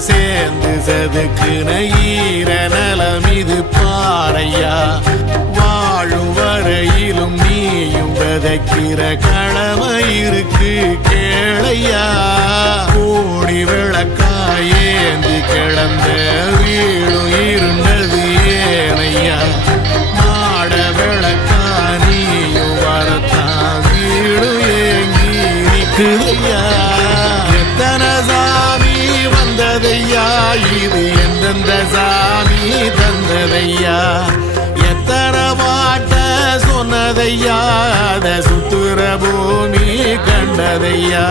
சேர்ந்து செதுக்குன ஈர நலம் இது பாறையா வாழும் வரையிலும் நீயும் விதைக்கிற கடமை இருக்கு கேளையா கோடி விளக்காயேந்தி கிடந்த வீடும் இருந்தது ஏனையா மாட விளக்கா நீயும் வரத்தான் வீடும் ஏங்கி நிற்குதையா எத்தனை சாமி வந்ததையா இது எந்தெந்த சாமி தந்ததையா எத்தனை பாட்ட சொன்னதையா அத சுத்துற பூமி கண்டதையா